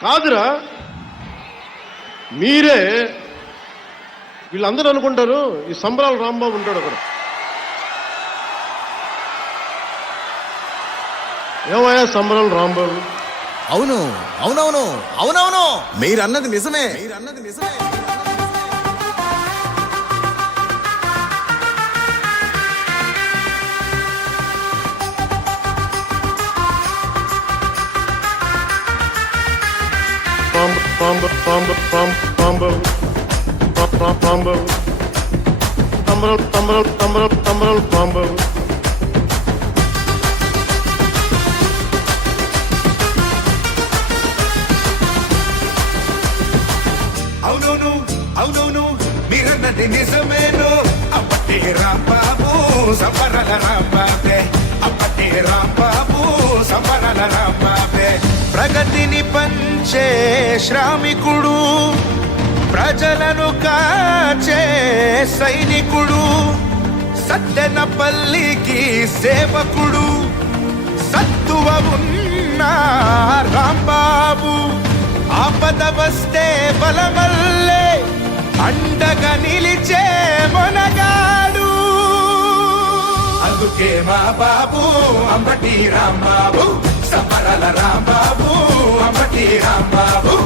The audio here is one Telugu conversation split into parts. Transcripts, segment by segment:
కాదురా, మీరే వీళ్ళందరూ అనుకుంటారు ఈ సంబరాల రాంబాబు ఉంటాడు అక్కడ. ఏమయ్యా సంబరాల రాంబాబు? అవును అవునవును అవునవును, మీరన్నది నిజమే. అవునవును అవునవును, మీరన్నది నిజమేను. అప్పటి రాంబాబు సంబరాల రాంబాబే, అప్పటి రాంబాబు సంబరాల రాంబాబే. ప్రగతిని పంచే శ్రామికుడు, ప్రజలను కాచే సైనికుడు, సత్తెనపల్లికి సేవకుడు, సత్తువ ఉన్న రాంబాబు. ఆపద వస్తే బలమల్లే అండగా నిలిచే మొనగాడు. అందుకే మా బాబు అంబటి రాంబాబు, సంబరాల రాంబాబు, అంబటి రాంబాబు.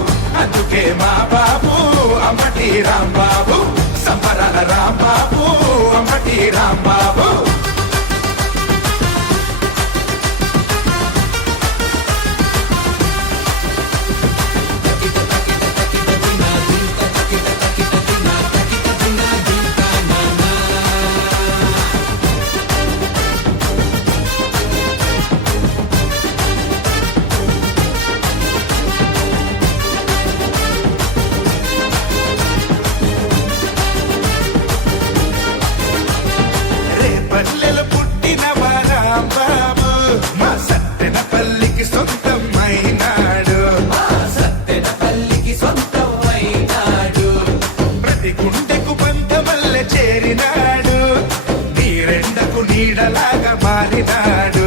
అందుకే మా బాబు అంబటి రాంబాబు, సంబరాల రాంబాబు, అంబటి రాంబాబు. పల్లెలు పుట్టిన రాంబాబు, మా సత్తెనపల్లికి సొంతం అయినాడు, సత్తెనపల్లికి సొంతం అయినాడు. ప్రతి గుండెకు బంధమల్లె చేరినాడు, నీరెండకు నీడలాగా మారినాడు,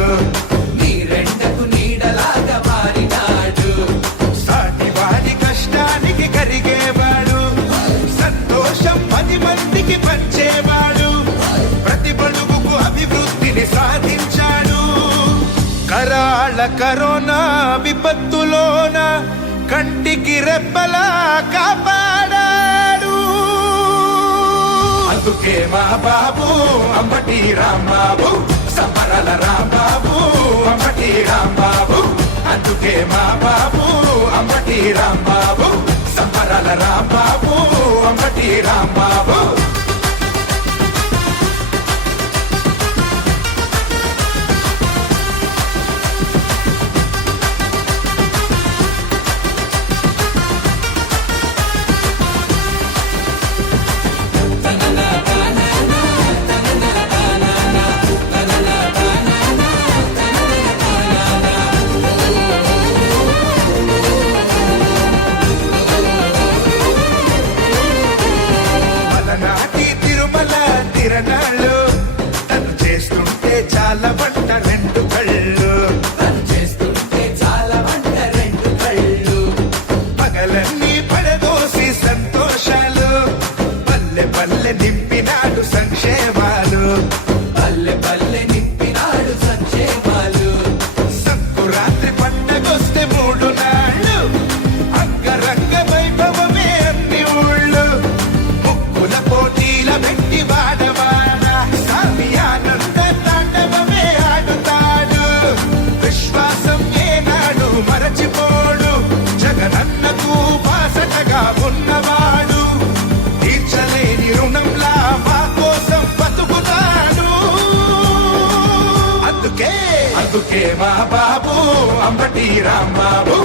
నీరెండకు నీడలాగా మారినాడు. సాటి వారి కష్టానికి కరిగేవాడు, సంతోషం 10 మందికి పంచేవాడు, ప్రతిభలుగు అభివృద్ధిని సాధించాడు. కరాళ కరోనా విపత్తులోన కంటికి రెప్పలా కాపాడాడు. అందుకే మా బాబు అంబటి రాంబాబు, సంబరాల రాంబాబు, అంబటి రాంబాబు. అందుకే మా బాబు అంబటి రాంబాబు, సంబరాల రాంబాబు, అంబటి రాంబాబు. నాటి తిరుమల తిరణాళ్ళు తను చేస్తుంటే చాలా వంట రెండు కళ్ళు, తను చేస్తుంటే చాలా వంట రెండు కళ్ళు. పగలన్నీ పడదోసి సంతోషాలు, పల్లె పల్లె నింపినాడు సంక్షేమాలు, పల్లె పల్లె నింపినాడు సంక్షేమాలు. సంకురాత్రి పండగొస్తే 3 నాళ్ళు అంగరంగ వైభవమే అన్ని ఊళ్ళు. ముక్కుల పోటీల పెట్టి వాడవాడ సామి ఆనంద తాండవమే ఆడుతాడు. విశ్వాసం ఏనాడు మరచిపోడు, జగనన్నకు బాసటగా ఉన్నవాడు. తీర్చలేని రుణంలా మా కోసం బతుకుతాడు. అందుకే మా బాబు అంబటి రాంబాబు,